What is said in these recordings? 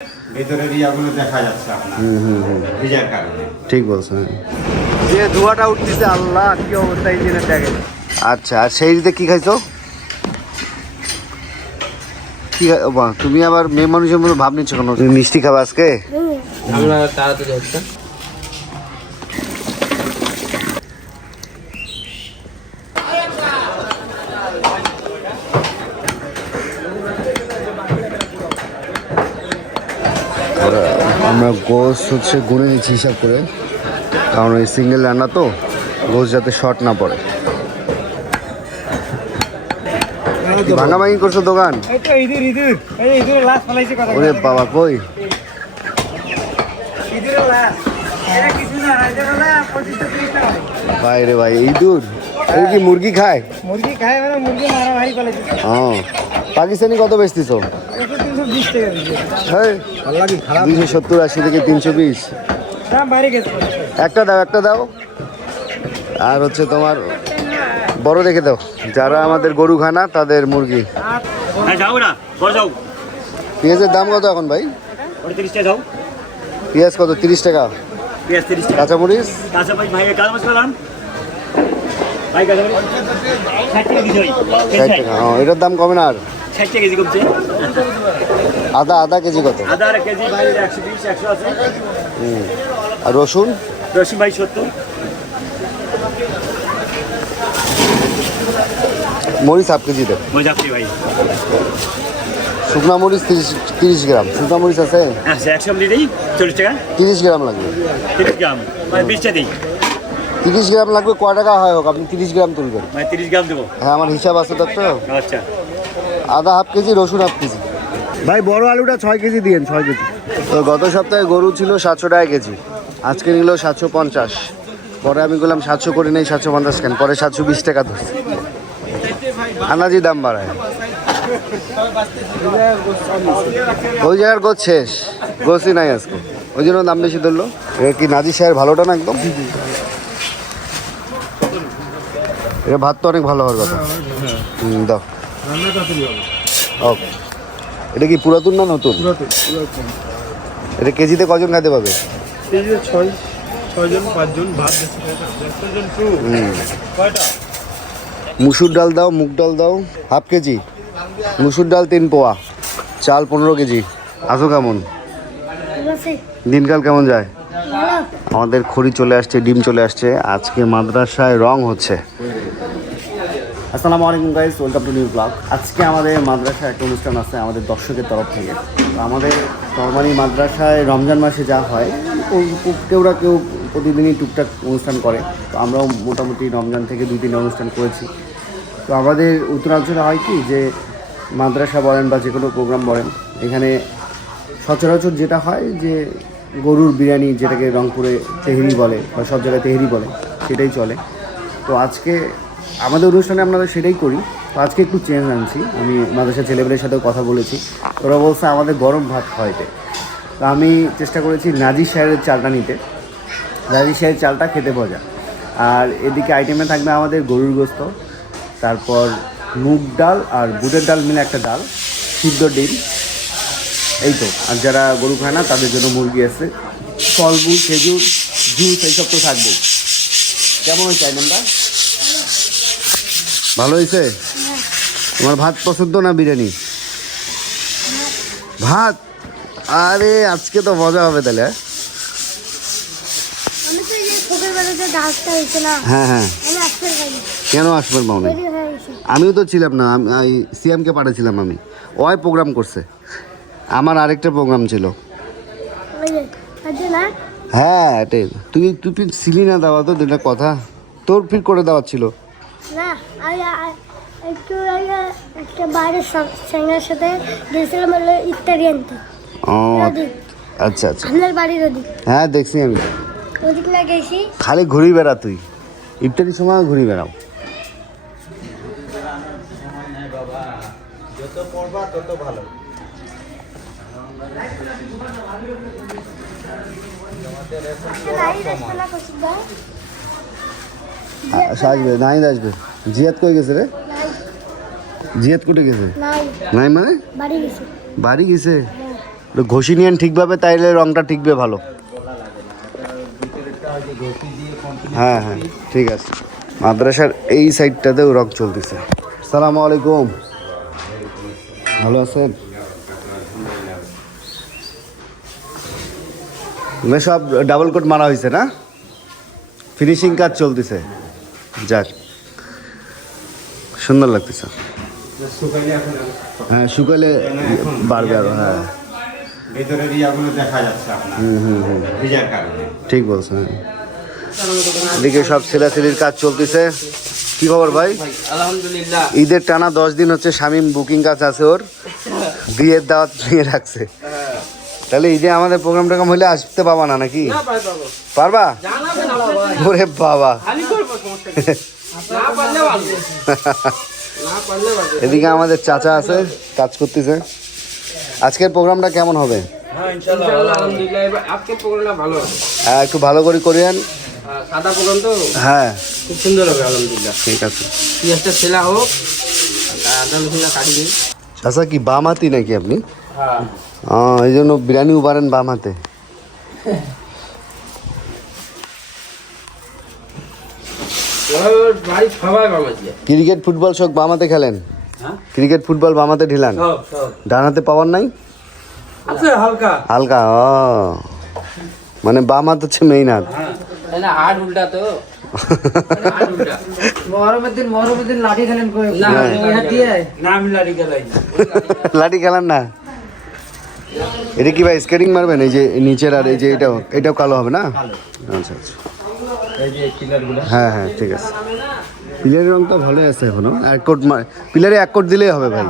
ভিতরের ইয়াগুলো দেখা যাচ্ছে আপনার ভিজার কারণে। ঠিক বলছেন। যে ধোঁয়াটা উঠতেছে, আল্লাহ কি অবস্থা ইঞ্জিনের দেখেন। আচ্ছা, আর সেই দিকে কি খাইছো? কি বাহ, তুমি আবার মেয়ে মানুষের মতো ভাব নিচ্ছ কেন? তুমি মিষ্টি খাবে আজকে? আমরা তাড়াতাড়ি হচ্ছে। আমরা গোস হচ্ছে গুনে নিচ্ছি হিসাব করে, কারণ এই সিঙ্গেল রান্না তো, গোস যাতে শর্ট না পড়ে। ভাঙাভাঙি করছো দোকান? ওরে বাবা, কই ভাই রে ভাই, ইঁদুর এই কি মুরগি খায়? মুরগি খায় মানে মুরগি মারা ভাই বলে। হ্যাঁ, পাকিস্তানি কত বেচতিস? 320 টাকা দিছে। হ্যাঁ, 270, 80 থেকে 320 দাম বাইরে গেছে। একটা দাও। আর হচ্ছে তোমার বড় দেখে দাও, যারা আমাদের গরু খায় না তাদের মুরগি। পেঁয়াজের দাম কত এখন ভাই? 30 টাকা দাও। পেঁয়াজ কত? 30 টাকা। পেঁয়াজ 30 টাকা। কাঁচামরিচ? কাঁচামরিচ ভাই কাঁচামরিচ পেলাম ভাই, কাঁচামরিচ 60 টাকা দিতে ভাই। 60 টাকা। এটার দাম কমে না আর? 60 টাকা কেজি কমছে। আদা কেজি কত? আদা আর কেজি ভাই 120 100 আছে। আর রসুন? রসুন ভাই 70। মরিচ হাফ কেজি দেব। মজা আপনি ভাই। শুকনা মরিচ 30 গ্রাম। শুকনা মরিচ আছে? আচ্ছা 100 দিয়ে দিই 40 টাকা। 30 গ্রাম লাগবে। 30 গ্রাম মানে 20 টাকা দিই। 30 গ্রাম লাগবে, কয় টাকা হয় হোক, আপনি 30 গ্রাম তুলবেন। মানে 30 গ্রাম দেবো। হ্যাঁ, আমার হিসাব আছে তো একটা। আচ্ছা, আদা হাফ কেজি, রসুন হাফ কেজি। ভাই বড় আলুটা 6 কেজি দিয়েন, 6 কেজি। তো গত সপ্তাহে গরু ছিল 700 টাকা কেজি, আজকে নিল 750। পরে আমি বললাম 700 করে নেই, 750 কেন, পরে 720 টাকা ধরছে। আনাজি দাম বাড়ায়। ওই জায়গার গোছ শেষ, গোছই নাই আজকে, ওই জন্য দাম বেশি ধরলো। এটা কি নাজির সাহের ভালোটা না একদম? এটা ভাত তো অনেক ভালো হওয়ার কথা। দাও। ওকে, এটা কি পুরাতন না নতুন? এটা কেজিতে কজন খাইতে পাবে? কেজিতে 6 জন 5 জন ভাত বেশি খায়। মুসুর ডাল দাও, মুগ ডাল দাও হাফ কেজি, মুসুর ডাল 3 পোয়া, চাল 15 কেজি। আসো, কেমন দিনকাল কেমন যায়? আমাদের খড়ি চলে আসছে, ডিম চলে আসছে। আজকে মাদ্রাসায় রং হচ্ছে। আসসালামু আলাইকুম guys, welcome to new blog. আজকে আমাদের মাদ্রাসায় একটা অনুষ্ঠান আছে আমাদের দর্শকের তরফ থেকে। তো আমাদের নরমালি মাদ্রাসায় রমজান মাসে যা হয়, কেউ প্রতিদিনই টুকটাক অনুষ্ঠান করে। তো আমরাও মোটামুটি রমজান থেকে 2-3 অনুষ্ঠান করেছি। তো আমাদের উত্তরাঞ্চলে হয় কি, যে মাদ্রাসা বলেন বা যে কোনো প্রোগ্রাম বলেন, এখানে সচরাচর যেটা হয় যে গরুর বিরিয়ানি, যেটাকে রংপুরে তেহরি বলে বা সব জায়গায় তেহরি বলে, সেটাই চলে। তো আজকে আমাদের অনুষ্ঠানে আমরা সেটাই করি। তো আজকে একটু চেঞ্জ আনছি। আমি মাদ্রাসা ছেলেমেয়েদের সাথেও কথা বলেছি, ওরা বলছে আমাদের গরম ভাত খাওয়াইতে। তো আমি চেষ্টা করেছি নাজির সাহেবের চালটা নিতে। নাজির সাহেবের চালটা খেতে মজা। আর এদিকে আইটেমে থাকবে আমাদের গরুর গোস্ত, তারপর মুগ ডাল আর বুটের ডাল মিলে একটা ডাল, সিদ্ধ ডিম, এই তো। আর যারা গরু খায় না তাদের জন্য মুরগি আছে, ফলমূল, খেজুর, জুস, এইসব তো থাকবে। কেমন হয়েছে আইটেমটা? ভালো হয়েছে? তোমার ভাত পছন্দ না বিরিয়ানি? ভাত? আরে আজকে তো মজা হবে তাহলে। হ্যাঁ, কেন আসবেন মামনি? আমিও তো ছিলাম না, আমি সিএমকে পাঠিয়েছিলাম। আমি ওই প্রোগ্রাম করছে, আমার আরেকটা প্রোগ্রাম ছিল। হ্যাঁ, এটাই। তুই ছিলি না, দেওয়া তো দুটা কথা তোর ফির করে দেওয়ার ছিল না। একটু একটা বাইরের সঙ্গের সাথে গেছিলাম ইত্যাদি আনতে। ও আচ্ছা আচ্ছা, আপনার বাড়ির ওদিক? হ্যাঁ দেখছি আমি, ওদিক না গেছি। খালি ঘুরি বেড়া তুই, ইত্যাদির সময় ঘুরি বেড়াও। যত পড়বা তত ভালো। আসবে নাহিদ, আসবে। জিয়াদ কই গেছে রে? জিয়াদ কোটে গেছে? নাই মানে? বাড়ি গেছে। বাড়ি গেছে? ঘষি নিয়েন ঠিকভাবে, তাইলে রংটা টিকবে ভালো। হ্যাঁ হ্যাঁ ঠিক আছে। মাদ্রাসার এই সাইডটাতেও রং চলতেছে। আসসালামু আলাইকুম, ভালো আছেন? সব ডাবল কোট মারা হয়েছে না? ফিনিশিং কাজ চলতেছে। যাক, সুন্দর লাগতেছে। হ্যাঁ শুকালে বাড়বে আরো। হ্যাঁ ভিতরের ইয়াগুলো দেখা যাচ্ছে আপনার ভিজার কারণে। ঠিক বলছেন। এদিকে সব ছেলাছেলির কাজ চলতেছে। কি খবর ভাই? আলহামদুলিল্লাহ। ঈদের টানা 10 দিন হচ্ছে শামীম বুকিং কাজ আছে ওর, বিয়ের দাওয়াত নিয়ে রাখছে। তাহলে ঈদে আমাদের প্রোগ্রাম টোগ্রাম হলে আসতে পাবা না নাকি? পারবা? ওরে বাবা। এদিকে আমাদের চাচা আছে, কাজ করতেছে। আজকের প্রোগ্রামটা কেমন হবে? একটু ভালো করে করিয়েন। সাদা প্রোগ্রাম তো, হ্যাঁ খুব সুন্দর হবে আলহামদুলিল্লাহ। ঠিক আছে। পেঁয়াজটা ছেলা হোক, আদা রসুনটা কাটি দিন। চাচা কি বাম হাতি নাকি আপনি? হ্যাঁ এই জন্য বিরিয়ানিও পারেন বাম হাতে। বাড়ি সবাই বামাচ্ছে। ক্রিকেট ফুটবল সব বাম হাতে খেলেন? ক্রিকেট ফুটবল বাম হাতে ঢিলান, ডান হাতে পাওয়ার নাই? আছে হালকা হালকা। মানে বাম হাত হচ্ছে মেইন হাত। হাত উল্টা তো। মহরমের দিন লাঠি খেলেন কই? না ওই হাত দিয়ে না, আমি লাঠি খেলাই না। লাঠি খেলান না? এটা কি ভাই স্কেটিং মারবেন? এই যে নিচের আর এই যে এটাও কালো হবে না? আচ্ছা আচ্ছা। হ্যাঁ হ্যাঁ ঠিক আছে। পিলারের রংটা ভালোই আছে এখনো। এক কোট পিলারে 1 কোট দিলেই হবে ভাই।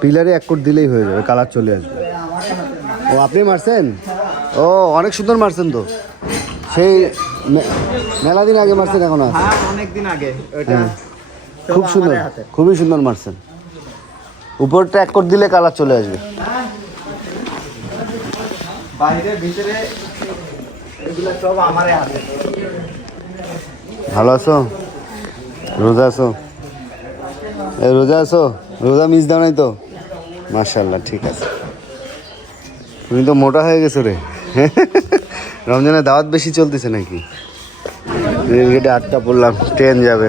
পিলারে 1 কোট দিলেই হয়ে যাবে, কালার চলে আসবে। ও আপনি মারছেন? ও অনেক সুন্দর মারছেন তো। সেই মেলা দিন আগে মারছেন এখনো? অনেকদিন আগে। হ্যাঁ খুব সুন্দর, খুবই সুন্দর মারছেন। উপরটা 1 কোট দিলে কালার চলে আসবে। বাইরে ভিতরে এগুলো সব আমারই হাতে। ভালো আছো? রোজা আছো? এই রোজা আছো? রোজা মিস দাও নাই তো? মাশাআল্লাহ ঠিক আছে। তুমি তো মোটা হয়ে গেছো রে। রমজানের দাওয়াত বেশি চলতেছে নাকি? রেলগেটে 8টা পড়লাম, ট্রেন যাবে।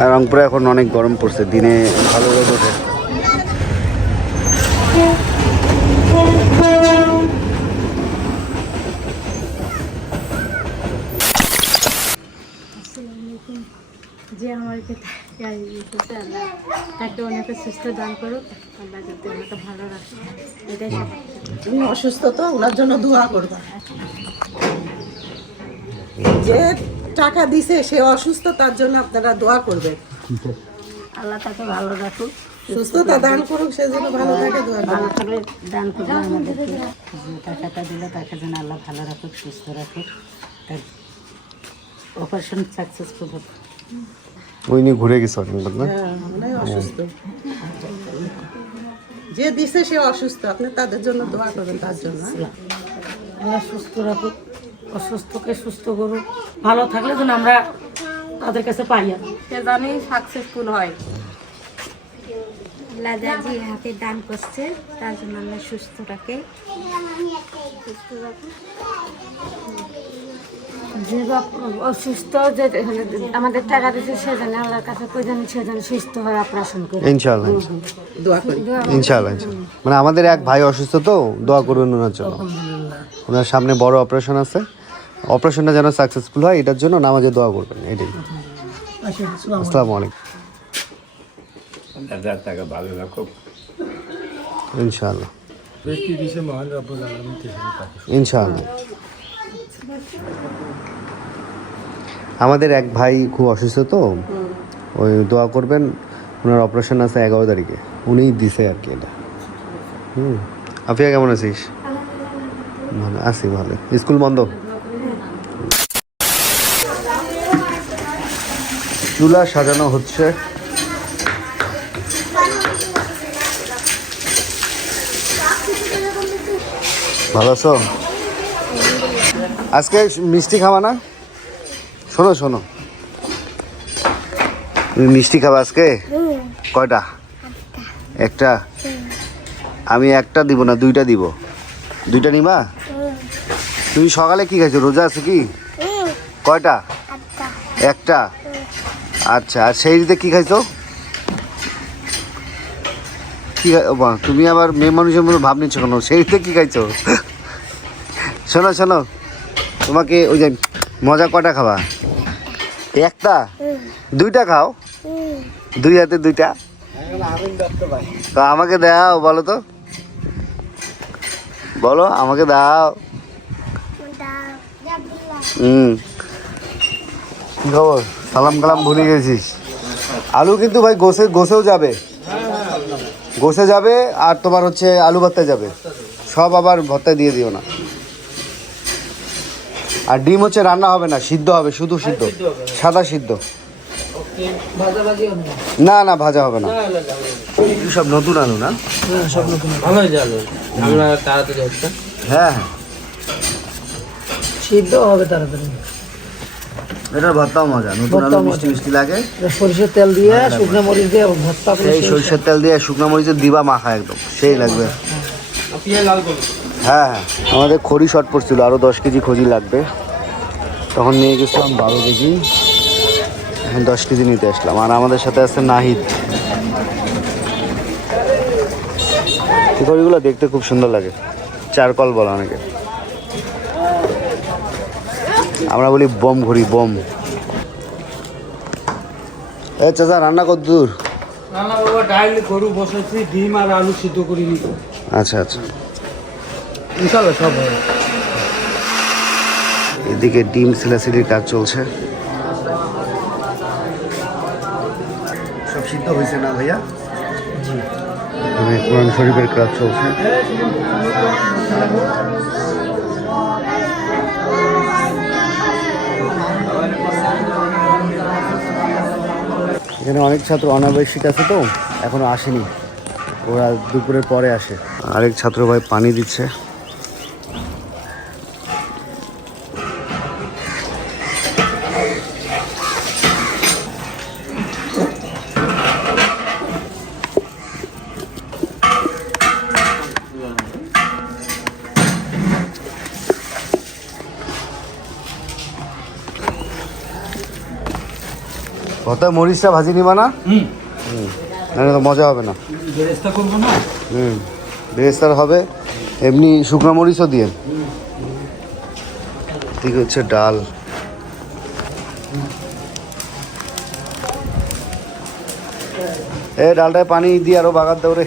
আর রংপুরে এখন অনেক গরম পড়ছে, দিনে ভালো রোদ ওঠে। যে আমাকে তাকে অনেক সুস্থ দান করুক, আল্লাহ যাতে ওনাকে ভালো রাখে, এটাই সবাই। তুমি অসুস্থ তো, ওনার জন্য দোয়া করবা। যে টাকা দিছে সে অসুস্থ, তার জন্য আপনারা দোয়া করবেন। আল্লাহ তাকে ভালো রাখুক, সুস্থতা দান করুক, সে যেন ভালো থাকে, দোয়া ভালো করুন। থাকলে দান করবে আমাদেরকে। যে টাকাটা দিল তাকে যেন আল্লাহ ভালো রাখুক, সুস্থ রাখুক, তার অপারেশন সাকসেসফুল হোক। ওই নিয়ে ঘুরে গেছে অনেক না? হ্যাঁ, মানে অসুস্থ। যে দিছে সে অসুস্থ, আপনি তাদের জন্য দোয়া করবেন, তার জন্য। আল্লাহ সুস্থ রাখুক, অসুস্থকে সুস্থ করুক, ভালো থাকলে যেন আমরা তাদের কাছে পাই, আর সে জানি সাকসেসফুল হয়। আল্লাহ যা যে হাতে দান করছে তার জন্য আল্লাহ সুস্থ রাখে, সুস্থ রাখে। যে অসুস্থ, যে আমাদের টাকা দিচ্ছে সে যেন আল্লাহর কাছে কই যেন সে যেন সুস্থ হয়, অপারেশন করে। ইনশাআল্লাহ দোয়া করি। ইনশাআল্লাহ। মানে আমাদের এক ভাই অসুস্থ তো, দোয়া করুন ওনার জন্য। ওনার সামনে বড় অপারেশন আছে, অপারেশনটা যেন সাকসেসফুল হয় এটার জন্য নামাজে দোয়া করবেন, এটাই। আসসালামু আলাইকুম। টাকা ভালো রাখুক। ইনশাআল্লাহ ইনশাআল্লাহ। আমাদের এক ভাই খুব অসুস্থ তো, ওই দোয়া করবেন। ওনার অপারেশন আছে 11 তারিখে, উনিই দিছে আর কি এটা। আফিয়া কেমন আছিস? ভালো আছি, ভালো। স্কুল বন্ধ? চুলা সাজানো হচ্ছে। ভালো আছো? আজকে মিষ্টি খাবা না? শোনো শোনো, তুমি মিষ্টি খাবা আজকে? কয়টা? একটা। আমি একটা দিব না, দুইটা দিব। দুইটা নিবা? তুমি সকালে কি খাইছো? রোজা আছে কি? কয়টা? একটা। আচ্ছা, আর সেই দিতে কি খাইছো? কি তুমি আবার মেয়ে মানুষের মতো ভাব নিচ্ছ কেন? সেই দিতে কি খাইছো? শোনো শোনো, তোমাকে ওই যে মজা কটা খাবা? একটা? দুইটা খাও, দুই হাতে দুইটা। তো আমাকে দাও, বলো তো, বলো আমাকে দাও। কি খবর? সালাম কালাম ভুলে গেছিস। আলু কিন্তু ভাই গোসেও যাবে, গোসে যাবে, আর তোমার হচ্ছে আলু ভর্তায় যাবে, সব আবার ভর্তায় দিয়ে দিও না। আর ডিম হচ্ছে রান্না হবে না, সিদ্ধ হবে, শুধু সিদ্ধ, সাদা সিদ্ধ। না না, ভাজা হবে না। সব নতুন আলু না? সব নতুন, ভালো হয়েছে আলু, আমরা তাড়াতাড়ি হচ্ছে। হ্যাঁ হ্যাঁ, সিদ্ধ হবে তাড়াতাড়ি। এটার ভর্তাও মজা, নতুন আলু মিষ্টি মিষ্টি লাগে। সরিষার তেল দিয়ে, শুকনো মরিচ দিয়ে ভর্তা করে। এই সরিষার তেল দিয়ে শুকনো মরিচের দিবা মাখা, একদম সেই লাগবে। হ্যাঁ হ্যাঁ, আমাদের খড়ি শর্ট পড়ছিল, আরও 10 কেজি খড়ি লাগবে। তখন নিয়ে গেছিলাম 12 কেজি, এখন 10 কেজি নিতে আসলাম। আর আমাদের সাথে আছে নাহিদ। এই খড়িগুলো দেখতে খুব সুন্দর লাগে, চারকল বলা অনেকে, আমরা বলি বম ঘড়ি, বম। এ চাচা, রান্না কত দূর? রান্না বাবা ডাল গরু বসেছি, ডিম আর আলু সিদ্ধ করে নিব। আচ্ছা আচ্ছা, ইনশাআল্লাহ সব হবে। এদিকে ডিম সিলাসিলির কাজ চলছে। সব সিদ্ধ হয়েছে না ভাইয়া? জি, কোরআন শরীফের কাজ চলছে। এখানে অনেক ছাত্র অনাবশ্যিক আছে, তো এখনো আসেনি, ওরা দুপুরের পরে আসে। আরেক ছাত্র ভাই পানি দিচ্ছে। ভর্তায় মরিচটা ভাজি নিবা না? না তো মজা হবে না। বেরেস্তা করবো না? বেরেস্তার হবে, এমনি শুকনো মরিচও দিয়ে। ঠিক হচ্ছে ডাল। এ ডালটায় পানি দিয়ে আরো বাগার দাও রে।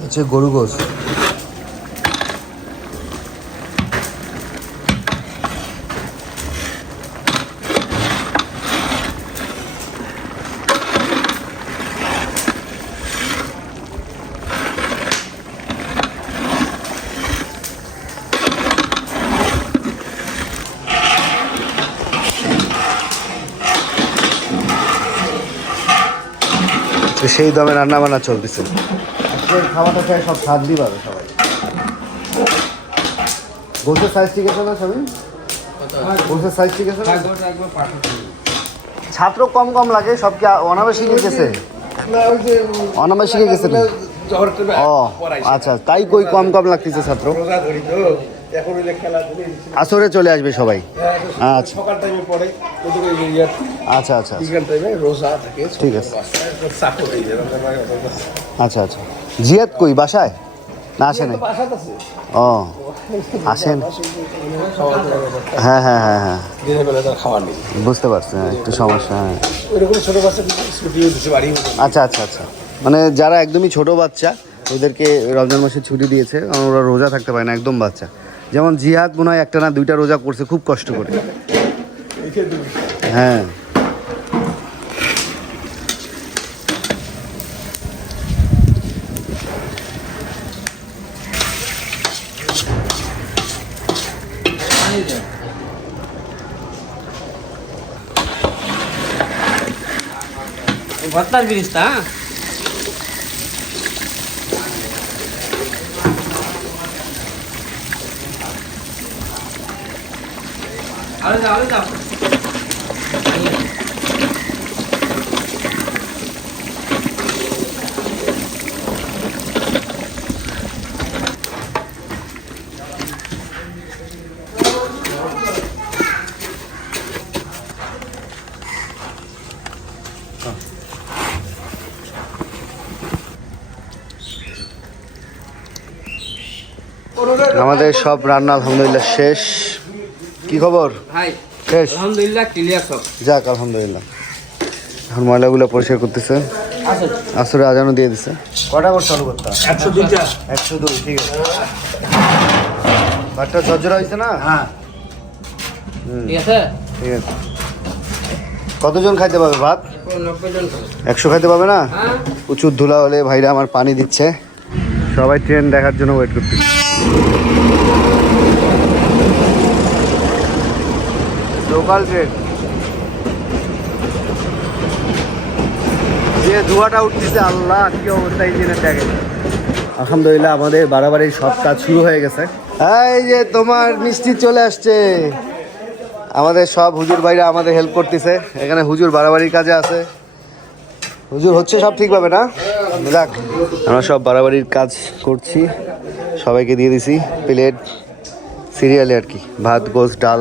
হচ্ছে গরু গোশ। সেই দমে রান্না বান্না চলতেছে। আজকের খাওয়াটা চাই সব স্বাদ দিয়ে পাবে সবাই। গোসের সাইজ ঠিক আছে না সবই? গোসের সাইজ ঠিক আছে না? ছাত্র কম কম লাগে, সব কি অনাবাসিকে গেছে? অনাবাসিকে গেছে। ও আচ্ছা, তাই কই কম কম লাগতেছে ছাত্র। আসরে চলে আসবে সবাই। আচ্ছা আচ্ছা আচ্ছা, ঠিক আছে। আচ্ছা আচ্ছা, জিয়াদ কই বাসায় না আসে নাই? ও আসেন। হ্যাঁ হ্যাঁ হ্যাঁ হ্যাঁ, বুঝতে পারছি, হ্যাঁ একটু সমস্যা। হ্যাঁ আচ্ছা আচ্ছা আচ্ছা, মানে যারা একদমই ছোট বাচ্চা ওদেরকে রমজান মাসে ছুটি দিয়েছে, কারণ ওরা রোজা থাকতে পারে না, একদম বাচ্চা। যেমন জিহাদ মনে হয় একটা না দুইটা রোজা করছে খুব কষ্ট করে। হ্যাঁ ভর্তার বিরিস্তা। আরে যাও আমাদের সব রান্না আলহামদুলিল্লাহ শেষ। কি খবর? শেষ আলহামদুলিল্লাহ ক্লিয়ার সব। যাক আলহামদুলিল্লাহ। এখন ময়লাগুলো পরিষ্কার করতেছে, আসরে আজানও দিয়ে দিছে। কটা করতে আলু ভর্তা? 102টা। 102, ঠিক আছে। ভাতটা ঝরঝরা হয়েছে না? হ্যাঁ ঠিক আছে, ঠিক আছে। কতজন খাইতে পাবে ভাত? 90 জন। 100 খাইতে পাবে না? হ্যাঁ, প্রচুর ধুলা হলে ভাইরা আমার পানি দিচ্ছে। সবাই ট্রেন দেখার জন্য ওয়েট করতেছে। লোকাল ট্রেন, যে ধোঁয়াটা উঠতেছে, আল্লাহ কি অবস্থা এই ট্রেনের দেখেন। আলহামদুলিল্লাহ আমাদের বাড়াবাড়ির সব কাজ শুরু হয়ে গেছে। এই যে তোমার মিষ্টি চলে আসছে। আমাদের সব হুজুর ভাইরা আমাদের হেল্প করতেছে। এখানে হুজুর বাড়াবাড়ির কাজে আছে। হুজুর হচ্ছে সব ঠিকভাবে না? যাক, আমরা সব বাড়াবাড়ির কাজ করছি, সবাইকে দিয়ে দিছি প্লেট সিরিয়ালে আর কি, ভাত গোস্ত ডাল।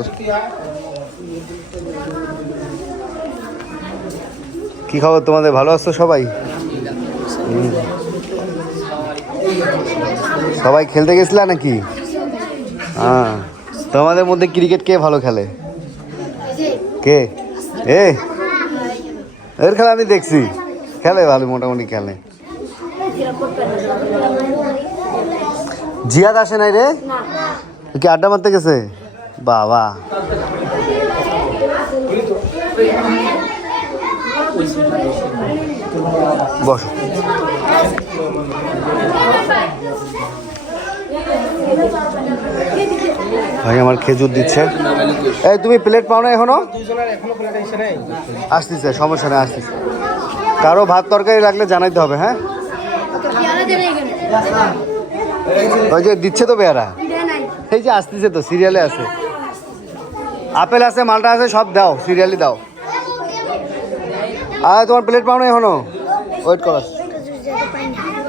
কি খবর তোমাদের, ভালো আছো সবাই? সবাই খেলতে গেছিলা নাকি? হ্যাঁ, তোমাদের মধ্যে ক্রিকেট কে ভালো খেলে? কে? এর খেলা আমি দেখছি, খেলে ভালো, মোটামুটি খেলে। জিয়াদ আসে নাই রে? কি আড্ডা মারতে গেছে? বাবা, বসো। ভাই আমার খেজুর দিচ্ছে। এই তুমি প্লেট পাও না এখনো? আসতেছে, সমস্যা নেই, আসতেছে। কারো ভাত তরকারি লাগলে জানাইতে হবে। হ্যাঁ, ওই যে দিচ্ছে তো বেয়ারা, এই যে আসতেছে তো, সিরিয়ালে আছে। আপেল আছে, মালটা আছে, সব দাও, সিরিয়ালি দাও। আর তোমার প্লেট পাও না এখনো? ওয়েট করো।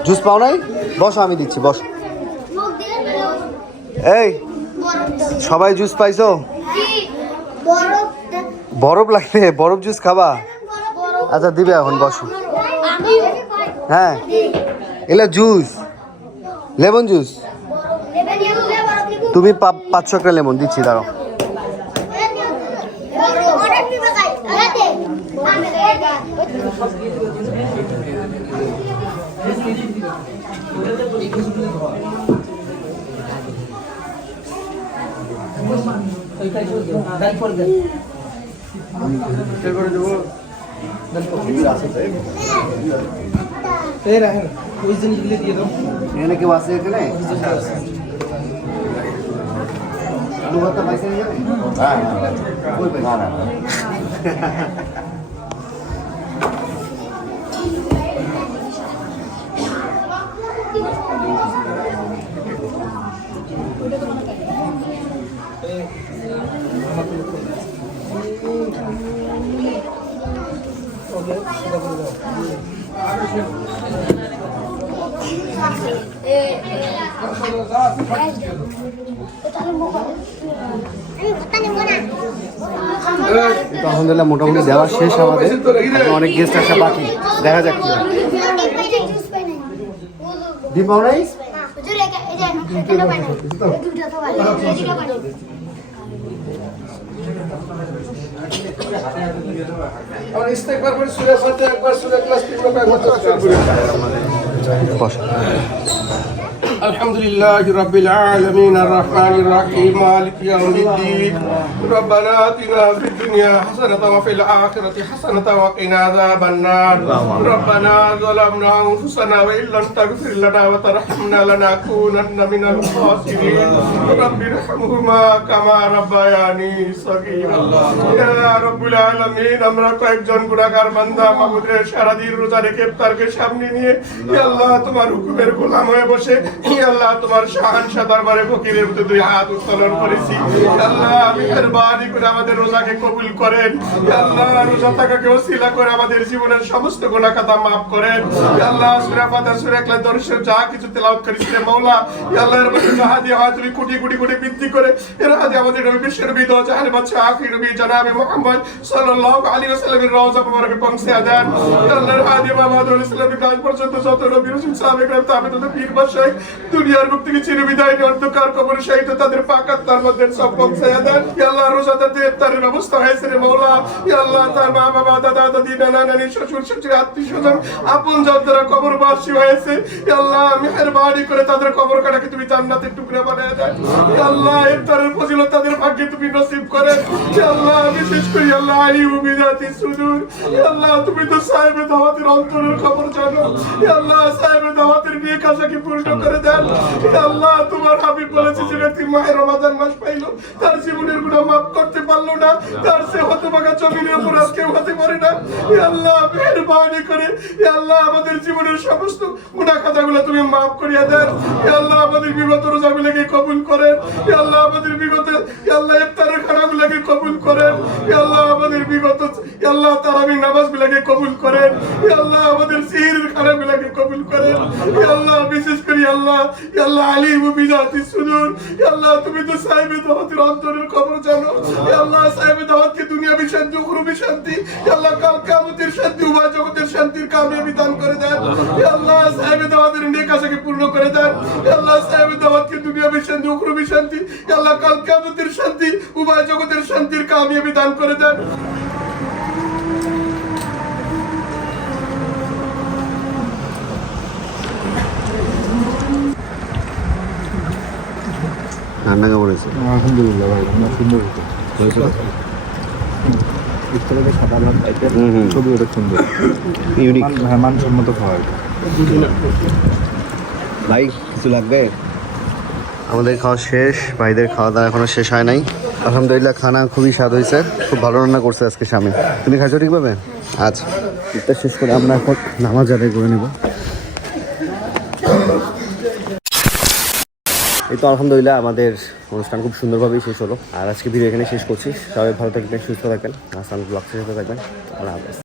জুস পাও নাই? বসো, আমি দিচ্ছি, বসো। এই সবাই জুস পাইছো? বরফ লাগবে? বরফ জুস খাবা? আচ্ছা দিবে এখন, বসো। হ্যাঁ, এগুলা জুস, লেমন জুস। তুমি 500 একটা লেমন দিচ্ছি, দাঁড়াও। এখানে কেউ আছে? এখানে আলু ভর্তা পাইছেন এখানে? কই পাইছেন? আলহামদুলিল্লাহ মোটামুটি দেওয়া শেষ আমাদের। অনেক গেস্ট আসা বাকি, দেখা যাক কি হয়। ডিম পাও নাই? الحمد لله رب العالمين الرحمن الرحيم مالك يوم الدين ربنا آتنا في الدنيا حسنة وفي الآخرة حسنة وقنا عذاب النار ربنا ظلمنا أنفسنا وإن لم تغفر لنا وترحمنا لنكونن من الخاسرين رب ارحمهما كما ربياني صغيرا يا رب العالمين আমরা কয়েকজন গুনাহগার বান্দা মাহমুদের সারাদিন রোজা রেখে ইফতারকে সামনে নিয়ে হে আল্লাহ তোমার হুকুমের গোলাম হয়ে বসে হে আল্লাহ তোমার শাহানশাহ দরবারে ফকিরের মতো দুই হাত উত্তোলন করেছি। আল্লাহ আমি মেহেরবানি করে আমাদের রোজাকে কবুল করেন। আল্লাহ রোজা থাকাকে ওসিলা করে আমাদের জীবনের সমস্ত গুনাহ খাতা maaf করেন। আল্লাহ সূরা ফাতিহা সূরা ইখলাস দর্শন যা কিছু তেলাওয়াত করেছিলেন মাওলা আল্লাহ এর মধ্যে হাদি হয় তুমি কোটি কোটি কোটি বৃদ্ধি করে এর হাদি আমাদের নবী বিশ্বের নবী দো জাহানের বাদশা আখির নবী জনাবে মুহাম্মদ সাল্লাল্লাহু আলাইহি ওয়াসাল্লামের রওজা মুবারকে পৌঁছে দেন। আল্লাহর হাদি বাবা দরুদ সালাম ইব্রাহিম পর্যন্ত যত নবী রাসূল সাহাবায়ে কেরাম তাবেঈন পীর বাদশা দুনিয়ার মুখ থেকে চিরবিদায় অন্ধকার কবরে শায়িত তাদের পাক আত্মার মধ্যে সব পৌঁছায়া দেন। ইয়া আল্লাহ রোজাদারদের ইফতারের ব্যবস্থা হয়েছে রে মাওলা। ইয়া আল্লাহ তার মা বাবা দাদা দাদি নানা নানি শ্বশুর শাশুড়ি আত্মীয় স্বজন আপন যারা কবরবাসী হয়েছে, ইয়া আল্লাহ মেহেরবানি করে তাদের কবর কাটাকে তুমি জান্নাতের টুকরা বানায় দাও। ইয়া আল্লাহ ইফতারের ফজিলত তাদের ভাগ্যে তুমি নসিব করে। ইয়া আল্লাহ বিশেষ করে আল্লাহ আলিমু বিজাতি সুদূর, ইয়া আল্লাহ তুমি তো সাহেবে দাওয়াতের অন্তরের খবর জানো। ইয়া আল্লাহ সাহেবে দাওয়াতের নিয়ে কাশাকে পূর্ণ করে দেন। ইয়া আল্লাহ তোমার হাবিব বলেছে যে ব্যক্তি মাহে রমাদান মাস পাইলো তার জীবনের গুনাহ মাফ করতে পারলো না, তার সে হতভাগা জমিনের উপর আর কেউ হতে পারে না। ইয়া আল্লাহ মেহেরবানি করে ইয়া আল্লাহ আমাদের জীবনের সমস্ত গুনাহ খাতাগুলো তুমি মাফ করিয়া দেন। ইয়া আল্লাহ আমাদের বিগত রোজাগুলোকে কবুল করেন। ইয়া আল্লাহ আমাদের বিগত ইয়া আল্লাহ ইফতারের খানাগুলোকে কবুল করেন। ইয়া আল্লাহ আমাদের বিগত ইয়া আল্লাহ তারাবির নামাজগুলোকে কবুল করেন। ইয়া আল্লাহ আমাদের সিহরের খানাগুলোকে কবুল করেন। ইয়া আল্লাহ বিশেষ করে ইয়া আল্লাহ আলিমু বিজাতি সুদূর, ইয়া আল্লাহ তুমি তো সাহেবে দাওয়াতের অন্তরের খবর জানো। ইয়া আল্লাহ সাহেবে দাওয়াতকে দুনিয়াবি শান্তি উখরবি শান্তি ইয়া আল্লাহ কাল কিয়ামতের শান্তি উভয় জগতের শান্তির কামিয়াবি দান করে দেন। ইয়া আল্লাহ সাহেবে দাওয়াতের নেক আশাকে পূর্ণ করে দেন। ইয়া আল্লাহ সাহেবে দাওয়াতকে দুনিয়াবি শান্তি উখরবি শান্তি ইয়া আল্লাহ কাল কিয়ামতের শান্তি উভয় জগতের শান্তির কামিয়াবি দান করে দেন। রান্না কেমন হয়েছে? আলহামদুলিল্লাহ ভাই, রান্না সুন্দর হয়েছে। ইফতারে সাদা ভাত আইটেম খুবই অনেক সুন্দর, ইউনিক। হ্যাঁ মানসম্মত খাওয়া। ভাই কিছু লাগবে? আমাদের খাওয়া শেষ, ভাইদের খাওয়া দাওয়া এখনো শেষ হয় নাই। আলহামদুলিল্লাহ খানা খুবই স্বাদ হয়েছে, খুব ভালো রান্না করছে আজকে স্বামী। তুমি খাইছো ঠিকভাবে? আচ্ছা, ইফতার শেষ করে আমরা এখন নামাজ আদায় করে নেব। এই তো আলহামদুলিল্লাহ আমাদের অনুষ্ঠান খুব সুন্দরভাবেই শেষ হলো। আর আজকে ভিডিও এখানে শেষ করছি। সবাই ভালো থাকবেন, সুস্থ থাকবেন, আসান ব্লগসের সাথে থাকবেন। আল্লাহ হাফেজ।